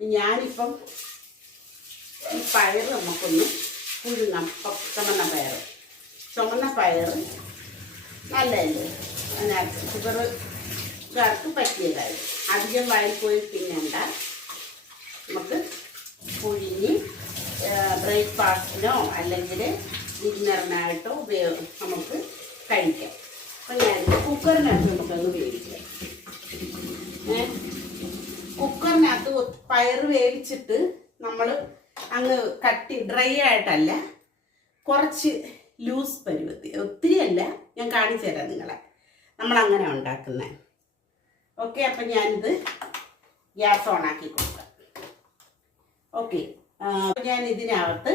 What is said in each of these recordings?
ഞാനിപ്പം ഈ പയർ നമുക്കൊന്ന് പുഴുങ്ങാം. ചുമന്ന പയർ ചുമന്ന പയർ നല്ലതല്ലേ? അതിനകത്ത് ഷുഗറുകാർക്ക് പറ്റിയതായി. അധികം വായിൽ പോയി തിന്നണ്ട നമുക്ക് പുഴുങ്ങി ബ്രേക്ക്ഫാസ്റ്റിനോ അല്ലെങ്കിൽ ഡിന്നറിനായിട്ടോ ഉപയോഗം നമുക്ക് കഴിക്കാം. അപ്പം ഞാൻ കുക്കറിനകത്ത് നമുക്കത് ഉപയോഗിക്കാം ഏ? കുക്കറിനകത്ത് പയർ വേവിച്ചിട്ട് നമ്മൾ അങ്ങ് കട്ടി ഡ്രൈ ആയിട്ടല്ല കുറച്ച് ലൂസ് പരുവത്തി ഒത്തിരി അല്ല ഞാൻ കാണിച്ചു തരാം നിങ്ങളെ. നമ്മൾ അങ്ങനെ ഉണ്ടാക്കുന്നത് ഓക്കെ അപ്പം ഞാനിത് ഗ്യാസ് ഓണാക്കി കൊടുക്കാം. ഓക്കെ അപ്പം ഞാൻ ഇതിനകത്ത്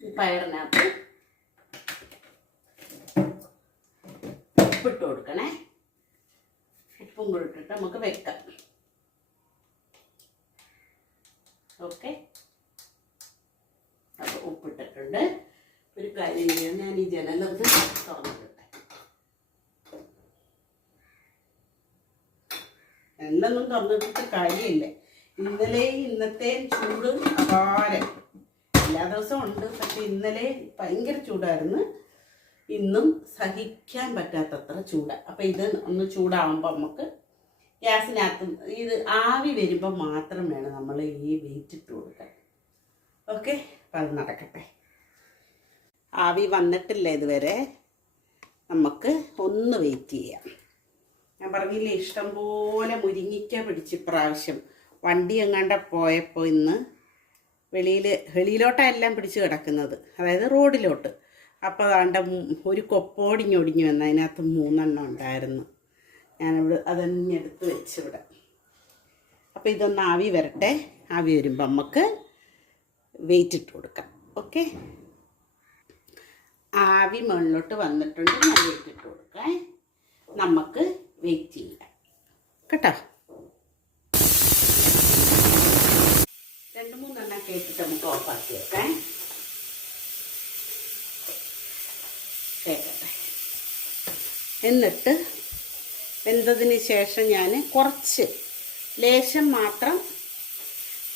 പയറിനകത്ത് ഉപ്പിട്ട് കൊടുക്കണേ. ഉപ്പും കൂടെ ഇട്ടിട്ട് നമുക്ക് വെക്കാം. ഓക്കെ. അപ്പോൾ ഉപ്പിട്ടിട്ടുണ്ട്. ഒരു കാര്യം ചെയ്യാം. ഞാൻ ഈ ജനലൊന്ന് തുറന്നിട്ടെ എണ്ണൊന്നും തുറന്നിട്ടിട്ട് കാര്യമില്ല. ഇന്നലെ ഇന്നത്തെയും ചൂട് അപാരം. എല്ലാ ദിവസവും ഉണ്ട്. പക്ഷെ ഇന്നലെ ഭയങ്കര ചൂടായിരുന്നു. ഇന്നും സഹിക്കാൻ പറ്റാത്തത്ര ചൂട്. അപ്പം ഇത് ഒന്ന് ചൂടാവുമ്പോൾ നമുക്ക് ഗ്യാസിനകത്ത് ഇത് ആവി വരുമ്പോൾ മാത്രം വേണം നമ്മൾ ഈ വെയിറ്റ് ഇട്ട് കൊടുക്കാൻ. ഓക്കെ അപ്പം അത് നടക്കട്ടെ. ആവി വന്നിട്ടില്ല ഇതുവരെ. നമുക്ക് ഒന്ന് വെയിറ്റ് ചെയ്യാം. ഞാൻ പറഞ്ഞില്ല ഇഷ്ടം പോലെ മുരിങ്ങിക്ക പിടിച്ച് ഇപ്രാവശ്യം. വണ്ടി എങ്ങാണ്ട പോയപ്പോൾ ഇന്ന് വെളിയിൽ വെളിയിലോട്ടാണ് എല്ലാം പിടിച്ച് കിടക്കുന്നത്. അതായത് റോഡിലോട്ട്. അപ്പോൾ അതാണ്ട് ഒരു കൊപ്പോടിഞ്ഞൊടിഞ്ഞു വന്ന് അതിനകത്ത് മൂന്നെണ്ണം ഉണ്ടായിരുന്നു. ഞാനിവിടെ അതന്നെ എടുത്ത് വെച്ചിവിടെ. അപ്പോൾ ഇതൊന്ന് ആവി വരട്ടെ. ആവി വരുമ്പോൾ നമുക്ക് വെയിറ്റ് ഇട്ട് കൊടുക്കാം. ഓക്കെ ആവി മുകളിലോട്ട് വന്നിട്ടുണ്ട്. ഞാൻ വെയിറ്റ് ഇട്ട് കൊടുക്കാം. നമുക്ക് വെയിറ്റ് ചെയ്യാം. കേട്ടോ? രണ്ട് മൂന്നെണ്ണം കേട്ടിട്ട് നമുക്ക് ഓഫാക്കി വെക്കാം. കേൾക്കട്ടെ എന്നിട്ട് വെന്തതിന് ശേഷം ഞാൻ കുറച്ച് ലേശം മാത്രം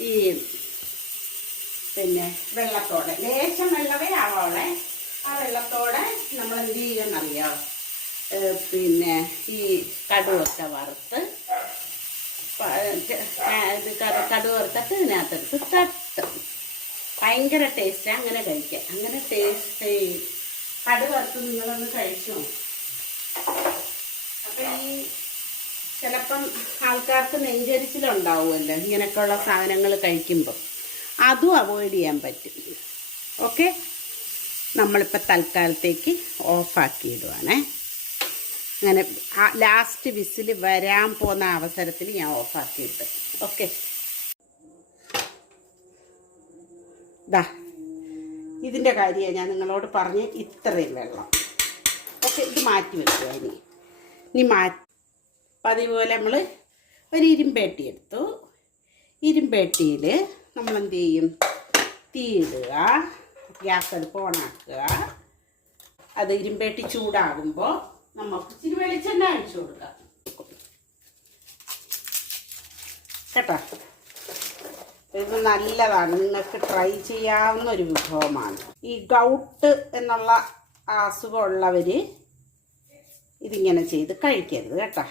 ഈ പിന്നെ വെള്ളത്തോടെ ലേശം വെള്ളമേ ആവോളെ ആ വെള്ളത്തോടെ നമ്മൾ എന്ത് ചെയ്യുമെന്നറിയാമോ ഏഹ് പിന്നെ ഈ കടുവൊക്കെ വറുത്ത് ഇത് കടു കടുവ വറുത്തിട്ട് ഇതിനകത്തെടുത്ത് തട്ട്. ഭയങ്കര ടേസ്റ്റ് അങ്ങനെ കഴിക്കാം. അങ്ങനെ ടേസ്റ്റ് കടുവറുത്ത് നിങ്ങളൊന്ന് കഴിച്ചു? ഈ ചിലപ്പം ആൾക്കാർക്ക് നെഞ്ചരിച്ചിലുണ്ടാവുമല്ലോ ഇങ്ങനെയൊക്കെയുള്ള സാധനങ്ങൾ കഴിക്കുമ്പോൾ അതും അവോയ്ഡ് ചെയ്യാൻ പറ്റും. ഓക്കെ? നമ്മളിപ്പോൾ തൽക്കാലത്തേക്ക് ഓഫാക്കി ഇടുവാണേ അങ്ങനെ ലാസ്റ്റ് വിസിൽ വരാൻ പോകുന്ന അവസരത്തിൽ ഞാൻ ഓഫാക്കി ഇട്ടു ഓക്കെ? ദാ ഇതിന്റെ കാര്യമാണ് ഞാൻ നിങ്ങളോട് പറഞ്ഞ് ഇത്രയും വെള്ളം. ഓക്കെ ഇത് മാറ്റി വെക്കുക ഇനി. ഇനി മാറ്റി. പതിവ് പോലെ നമ്മൾ ഒരു ഇരുമ്പേട്ടി എടുത്തു. ഇരുമ്പേട്ടിയിൽ നമ്മൾ എന്ത് ചെയ്യും? തീ ഇടുക ഗ്യാസ് അടുപ്പ് ഓണാക്കുക അത് ഇരുമ്പേട്ടി ചൂടാകുമ്പോൾ നമുക്ക് ഇച്ചിരി വെളിച്ചെണ്ണ അഴിച്ചു കൊടുക്കാം. കേട്ടോ? ഇത് നല്ലതാണ്. നിങ്ങൾക്ക് ട്രൈ ചെയ്യാവുന്ന ഒരു വിഭവമാണ്. ഈ ഗൗട്ട് എന്നുള്ള അസുഖമുള്ളവർ ഇതിങ്ങനെ ചെയ്ത് കഴിക്കരുത് കേട്ടോ.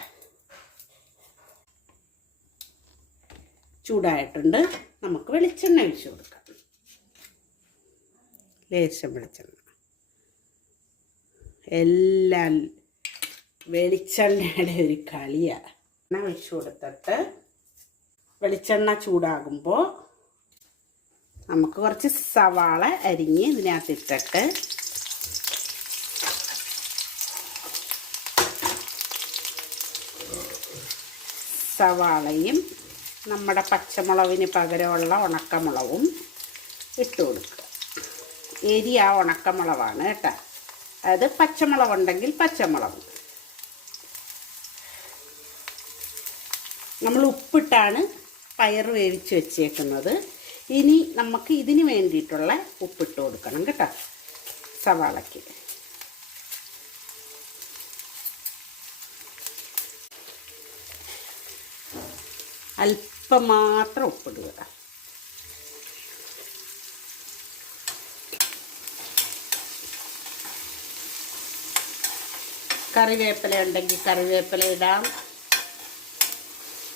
ചൂടായിട്ടുണ്ട്. നമുക്ക് വെളിച്ചെണ്ണ ഒഴിച്ചു കൊടുക്കാം. ലേശം വെളിച്ചെണ്ണ. എല്ലാം വെളിച്ചെണ്ണയുടെ ഒരു കളിയാണ് എണ്ണ ഒഴിച്ചു കൊടുത്തിട്ട് വെളിച്ചെണ്ണ ചൂടാകുമ്പോൾ നമുക്ക് കുറച്ച് സവാള അരിഞ്ഞ് ഇതിനകത്തിട്ടിട്ട് സവാളയും നമ്മുടെ പച്ചമുളകിന് പകരമുള്ള ഉണക്കമുളകും ഇട്ട് കൊടുക്കുക. എരി ആ ഉണക്കമുളകാണ് കേട്ടോ. അത് പച്ചമുളകുണ്ടെങ്കിൽ പച്ചമുളക്. നമ്മൾ ഉപ്പിട്ടാണ് പയർ വേവിച്ച് വെച്ചേക്കുന്നത്. ഇനി നമുക്ക് ഇതിന് വേണ്ടിയിട്ടുള്ള ഉപ്പിട്ട് കൊടുക്കണം കേട്ടോ സവാളയ്ക്ക്. അല്പം മാത്രം ഉപ്പിടുക. കറിവേപ്പില ഉണ്ടെങ്കിൽ കറിവേപ്പില ഇടാം.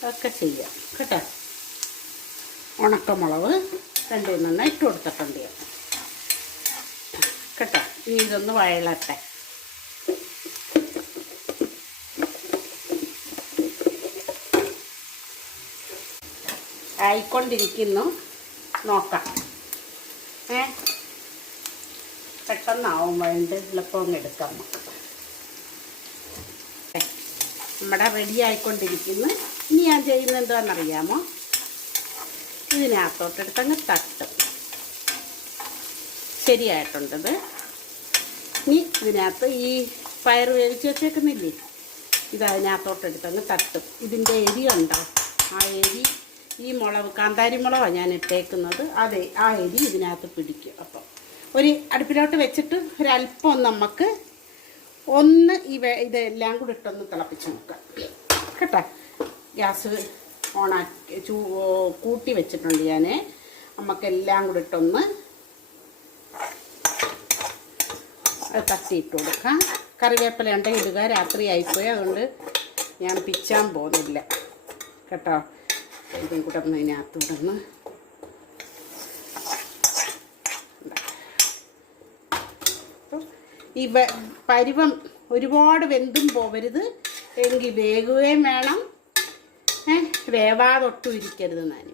ഒക്കെ ചെയ്യാം. കേട്ടോ? ഉണക്കമുളക് രണ്ടു മൂന്നെണ്ണം ഇട്ട് കൊടുത്തിട്ടുണ്ട്. കേട്ടോ? ഇനി ഇതൊന്ന് വയലട്ടെ ആയിക്കൊണ്ടിരിക്കുന്നു. നോക്കാം. ഏ? പെട്ടെന്നാവും വേണ്ട എളുപ്പം എടുക്കാം. നമുക്ക് നമ്മുടെ റെഡി ആയിക്കൊണ്ടിരിക്കുന്നു. ഇനി ഞാൻ ചെയ്യുന്നത് എന്താണെന്നറിയാമോ? ഇതിനകത്തോട്ടെടുത്ത് അങ്ങ് തട്ടും. ശരിയായിട്ടുണ്ടത്. ഇനി ഇതിനകത്ത് ഈ പയർ വേവിച്ച് വെച്ചേക്കുന്നില്ലേ? ഇത് അതിനകത്തോട്ടെടുത്ത് തട്ടും. ഇതിന്റെ എരി ഉണ്ടോ ആ എരി ഈ മുളക് കാന്താരി മുളകാണ് ഞാൻ ഇട്ടേക്കുന്നത്. അതെ ആ എരി ഇതിനകത്ത് പിടിക്കും അപ്പം. ഒരു അടുപ്പിലോട്ട് വെച്ചിട്ട് ഒരല്പം നമുക്ക് ഒന്ന് ഈ ഇതെല്ലാം കൂടി ഇട്ടൊന്ന് തിളപ്പിച്ച് നോക്കാം. കേട്ടോ? ഗ്യാസ് ഓണാക്കി ചൂ കൂട്ടി വെച്ചിട്ടുണ്ട് ഞാൻ നമുക്കെല്ലാം കൂടി ഇട്ടൊന്ന് തട്ടിയിട്ട് കൊടുക്കാം. കറിവേപ്പില ഉണ്ടെങ്കിൽ ഇടുക. രാത്രി ആയിപ്പോയി. അതുകൊണ്ട് ഞാൻ പിച്ചാൻ പോകുന്നില്ല. കേട്ടോ? ഇതും കൂടെ ഒന്ന് ഇതിനകത്ത് ഇടുന്ന് ഈ പരിവം ഒരുപാട് വെന്തും പോവരുത്. എങ്കിൽ വേകുകയും വേണം. വേവാതൊട്ടും ഇരിക്കരുത് ഞാൻ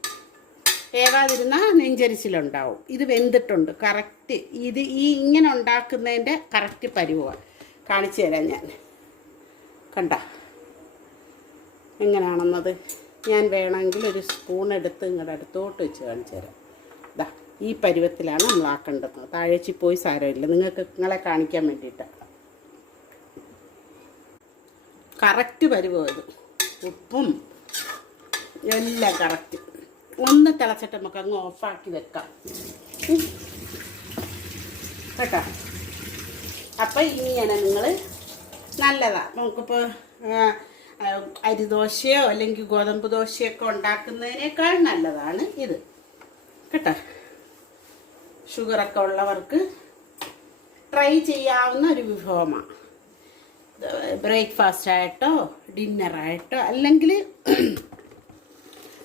വേവാതിരുന്നാൽ നെഞ്ചരിച്ചിലുണ്ടാവും. ഇത് വെന്തിട്ടുണ്ട്. കറക്റ്റ് ഇത് ഈ ഇങ്ങനെ ഉണ്ടാക്കുന്നതിന്റെ കറക്റ്റ് പരിവാണ് കാണിച്ചു തരാം ഞാൻ. കണ്ട? എങ്ങനെയാണെന്നത് ഞാൻ വേണമെങ്കിൽ ഒരു സ്പൂൺ എടുത്ത് ഇങ്ങോട്ട് അടുത്തോട്ട് വെച്ച് കാണിച്ചു തരാം. ഇതാ ഈ പരുവത്തിലാണ് നമ്മൾ ആക്കേണ്ടത് താഴേച്ചി പോയി സാരമില്ല. നിങ്ങൾക്ക് നിങ്ങളെ കാണിക്കാൻ വേണ്ടിയിട്ട്. കറക്റ്റ് പരുവം ഇത് ഉപ്പും എല്ലാം കറക്റ്റ് ഒന്ന് തിളച്ചിട്ട് നമുക്ക് അങ്ങ് ഓഫാക്കി വെക്കാം. കേട്ടോ? അപ്പം ഇങ്ങനെ നിങ്ങൾ നല്ലതാണ് നമുക്കിപ്പോൾ അരിദോശയോ അല്ലെങ്കിൽ ഗോതമ്പ് ദോശയൊക്കെ ഉണ്ടാക്കുന്നതിനേക്കാൾ നല്ലതാണ് ഇത്. കേട്ടോ? ഷുഗറൊക്കെ ഉള്ളവർക്ക് ട്രൈ ചെയ്യാവുന്ന ഒരു വിഭവമാണ് ബ്രേക്ക്ഫാസ്റ്റ് ആയിട്ടോ ഡിന്നറായിട്ടോ അല്ലെങ്കിൽ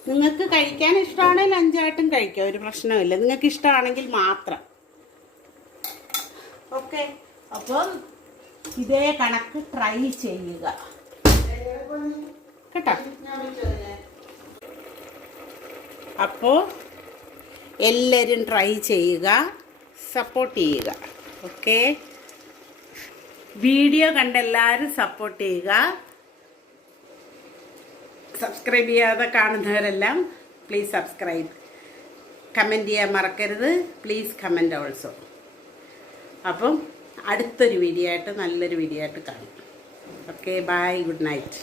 നിങ്ങൾക്ക് കഴിക്കാൻ ഇഷ്ടമാണെങ്കിൽ ലഞ്ചായിട്ടും കഴിക്കാം ഒരു പ്രശ്നമില്ല നിങ്ങൾക്ക് ഇഷ്ടമാണെങ്കിൽ മാത്രം. ഓക്കെ അപ്പം ഇതേ കണക്ക് ട്രൈ ചെയ്യുക. അപ്പോൾ എല്ലാവരും ട്രൈ ചെയ്യുക സപ്പോർട്ട് ചെയ്യുക. ഓക്കെ വീഡിയോ കണ്ടെല്ലാവരും സപ്പോർട്ട് ചെയ്യുക. സബ്സ്ക്രൈബ് ചെയ്യാതെ കാണുന്നവരെല്ലാം പ്ലീസ് സബ്സ്ക്രൈബ് കമന്റ് ചെയ്യാൻ മറക്കരുത്. പ്ലീസ് കമന്റ് ഓൾസോ അപ്പം അടുത്തൊരു വീഡിയോ ആയിട്ട് നല്ലൊരു വീഡിയോ ആയിട്ട് കാണും. Okay bye good night